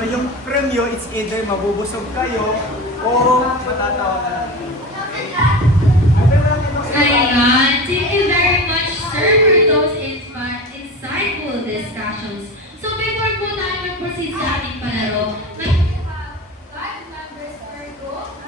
So yung premyo, it's either mabubusog kayo o matatawa ka lang. Ayan, thank you very much, sir, for those insightful discussions. So before po tayo mag-proceed sa ating palaro, may 5 members per group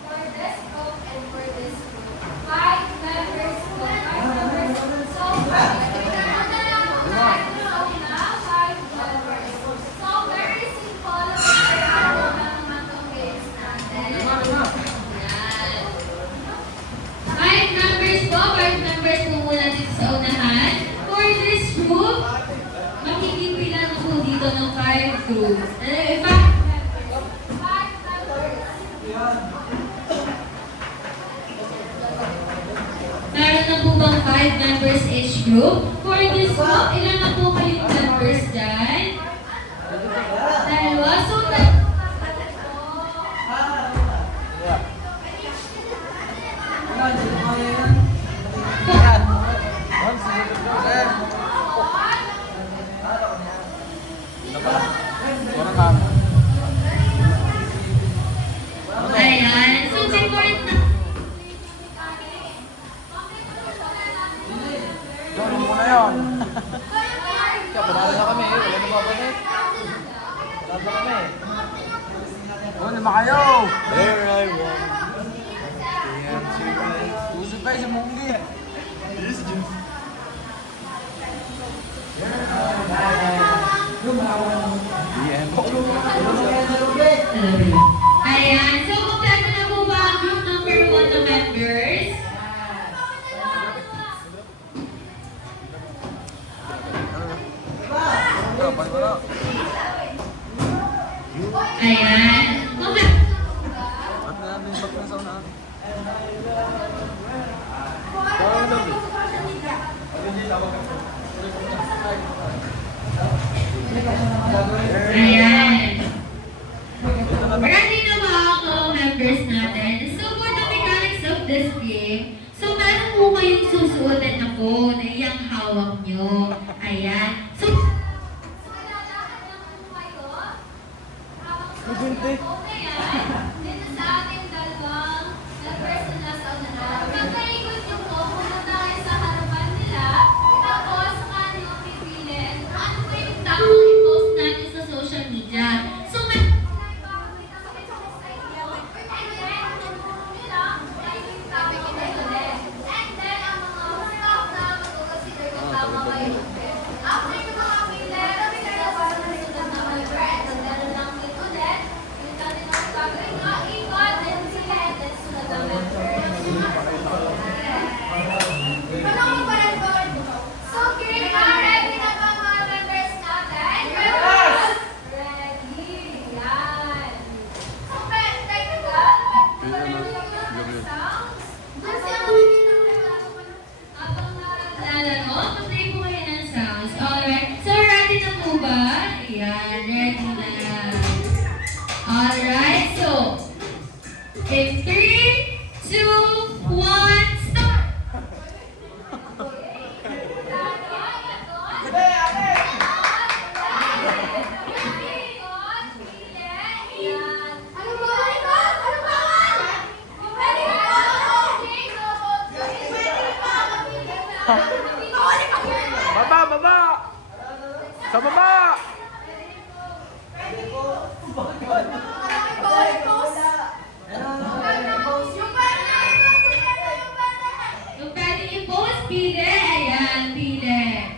for this group and for this group. 5 members po, 5 members. So, pinagpunta lang po tayo na 5 members. So, very simple. Ano lang ang games natin. Yan. 5 members po, 5 members po muna dito sa unahan. For this group, makikipilan po dito ng 5 group. Meron na po bang 5 members each group? For this group, ilan na po kayong members dyan? Dalawa. So, ayan. So, before na... Ano muna yun? Kaya panalo na kami, wala na babalik. Panalo na kami. Oh, naman kayo! There I was. Usod tayo sa munggi. Ayan. So, kompleto na po ba ang group number 1 na members? Ayan. Ayan. Ready na ba ako, members natin? So, for the mechanics of this game, so meron po kayong susuotin na po na iyang hawak nyo. Ayan. So, Okay, dito sa ating dalawang members na nasa unahan. Pagkaikot nyo po, muna tayo sa harapan nila. Tapos, saka nyo pipili. Ano po yung tamang i-post natin sa social media. So, So, ready na ba mga members natin? Ready. Yan. So, technical. Sounds. Kasi ang habang naalala ko, mag-play po kayo ng sounds. Alright. So, ready na po ba? Ayan, ready na. Alright. So, in 3, 2, 1, start! Baba, baba! Sa baba! Yung pwede i-post, pili. Ayan, pili.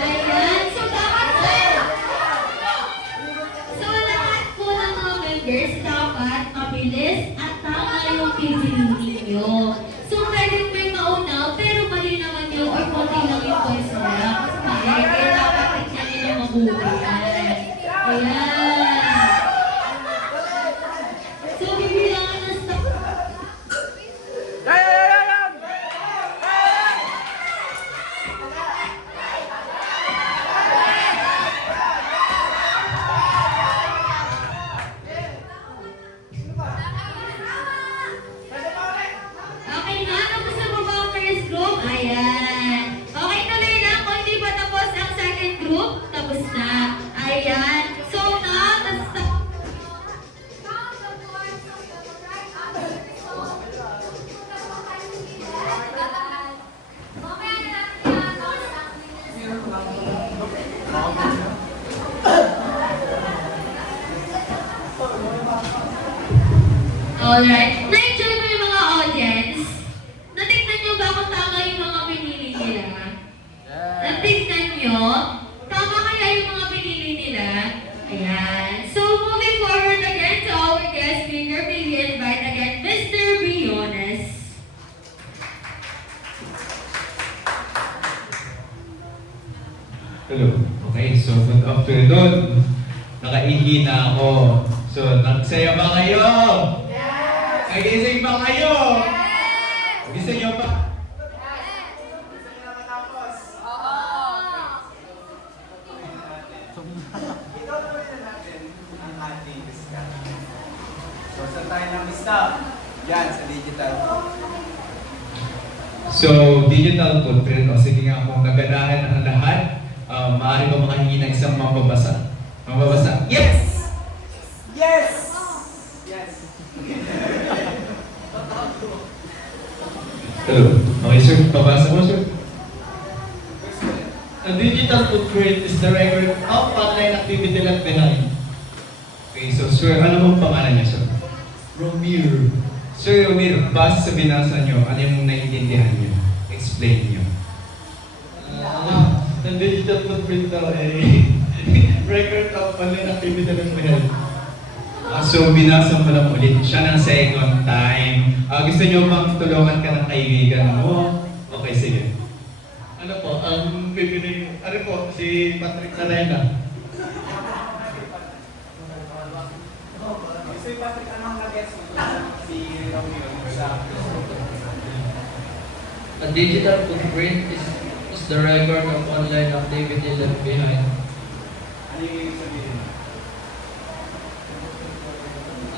Ayan, so dapat so lahat po ng mga members dapat mabilis at tama yung pipiliin ninyo. So pwedeng may mauna pero mali naman yung or konti lang yung points nila. Kasi mali, kaya dapat tignan nyo mabuti. Ayan. Alright. Na-enjoy mo yung mga audience? Natignan nyo ba kung tama yung mga pinili nila? Natignan nyo? Tama kaya yung mga pinili nila? Ayan. So, moving forward again to our guest speaker, may we invite again Mr. Briones. Hello. Okay, so good afternoon. Nakaihi na ako. So, nagsaya ba kayo? Yes! Nagising ba kayo? Yes! Gising nyo ba? So, saan tayo na-stop? Yan, sa digital. So, digital footprint. O sige nga, kung naganahan ang lahat, maaari ba makahingi ng isang mambabasa? Mambabasa? Yes! Yes! Yes! Hello. Okay, sir. Babasa mo, sir. A digital footprint is the record of online activity left behind. Okay, so sir, ano mong pangalan niya, sir? Romir. Sir Romir, base sa binasa niyo, ano yung naiintindihan niyo? Explain niyo. The digital footprint daw ay record of online activity left behind. So, binasa mo lang ulit siya ng second time. Gusto niyo bang tulungan ka ng kaibigan mo? Okay, sige. Ano po, ang bibili, ano po, si Patrick Salena. So, Patrick, anong nag-guess mo? Si Romeo. A digital footprint is the record of online activity left behind. Ano yung ibig sabihin?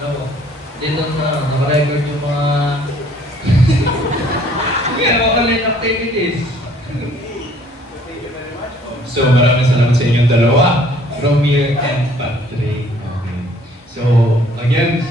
Ano po, dito naka-record yung mga online activities. Thank you very much. So, maraming salamat sa inyong dalawa. Romir and Patrick. Okay. So, again,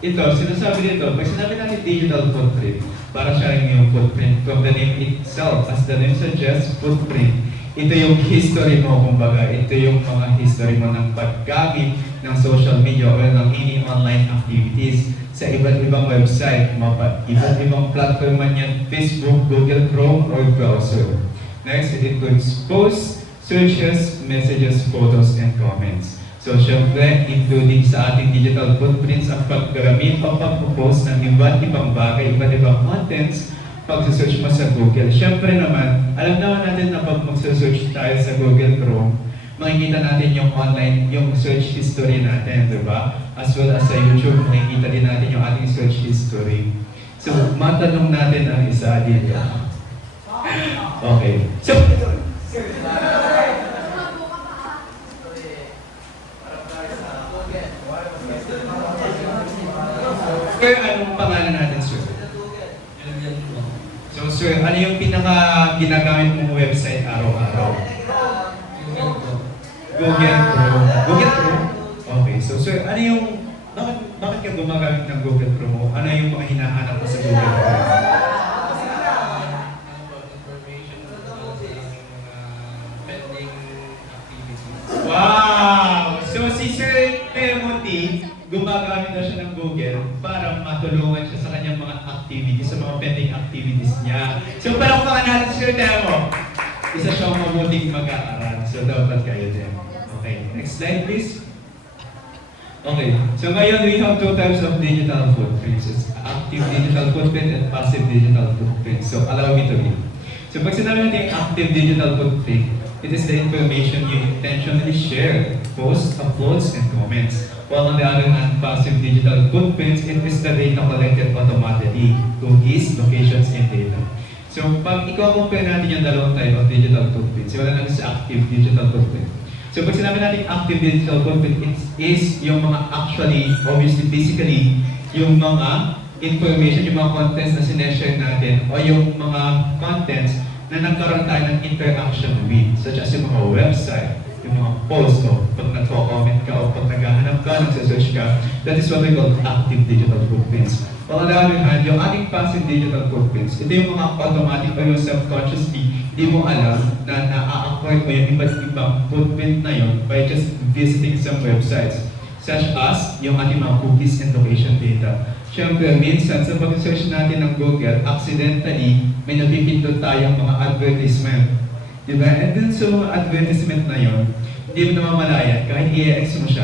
ito, sinasabi dito, pag sinabi natin digital footprint, para siya yung footprint from the name itself. As the name suggests, footprint. Ito yung history mo, kumbaga. Ito yung mga history mo ng paggamit ng social media o ng any online activities sa iba't ibang website, iba't ibang platform man yan, Facebook, Google Chrome, or browser. Next, it includes posts, searches, messages, photos, and comments. So, syempre, including sa ating digital footprints ang paggamit o pag-post ng iba't ibang bagay, iba't ibang contents, pag-search mo sa Google. Syempre naman, alam naman natin na pag mag-search tayo sa Google Chrome, makikita natin yung online, yung search history natin, di ba? As well as sa YouTube, makikita din natin yung ating search history. So, matanong natin ang isa dito. Okay. So, sir, anong pangalan natin, sir? So, sir, ano yung pinaka-ginagamit mong website araw-araw? Google Chrome. Google Chrome? Okay. So, sir, ano yung... Bakit ka gumagamit ng Google Chrome? Ano yung mga hinahanap mo sa Google Chrome? Wow! So, si Sir Temuti, gumagamit na siya ng Google para matulungan siya sa kanyang mga activities, sa mga pending activities niya. So, palakpakan natin Sir Temo. Isa siyang mabuting mag-aaral. So, dapat kayo din. Okay. Next slide, please. Okay. So, ngayon, we have two types of digital footprints. It's active digital footprint and passive digital footprint. So, allow me to read. So, pag sinabi natin active digital footprint, it is the information you intentionally share, post, uploads, and comments. While on the other hand, passive digital footprints, it is the data collected automatically, cookies, locations, and data. So, pag i-compare natin yung dalawang type of digital footprints, wala natin sa active digital footprint. So, pag sinabi natin active digital footprint, it is yung mga actually, obviously, basically, yung mga information, yung mga contents na sineshare natin, o yung mga contents na nagkaroon tayo ng interaction with, such as yung mga website, yung mga posts, o pag nagko-comment ka, o pag naghahanap ka, nagsasearch ka, that is what we call active digital footprints. On the other hand, yung ating passive digital footprints, ito yung mga automatic o yung subconsciously, hindi mo alam na na-acquire mo yung iba't ibang footprint na yun by just visiting some websites, such as yung ating mga cookies and location data. Siyempre, minsan sa pag-search natin ng Google, accidentally, may napipindot tayong mga advertisement. Diba? And dun sa mga advertisement na yon, hindi mo namamalayan, kahit i-ex mo siya,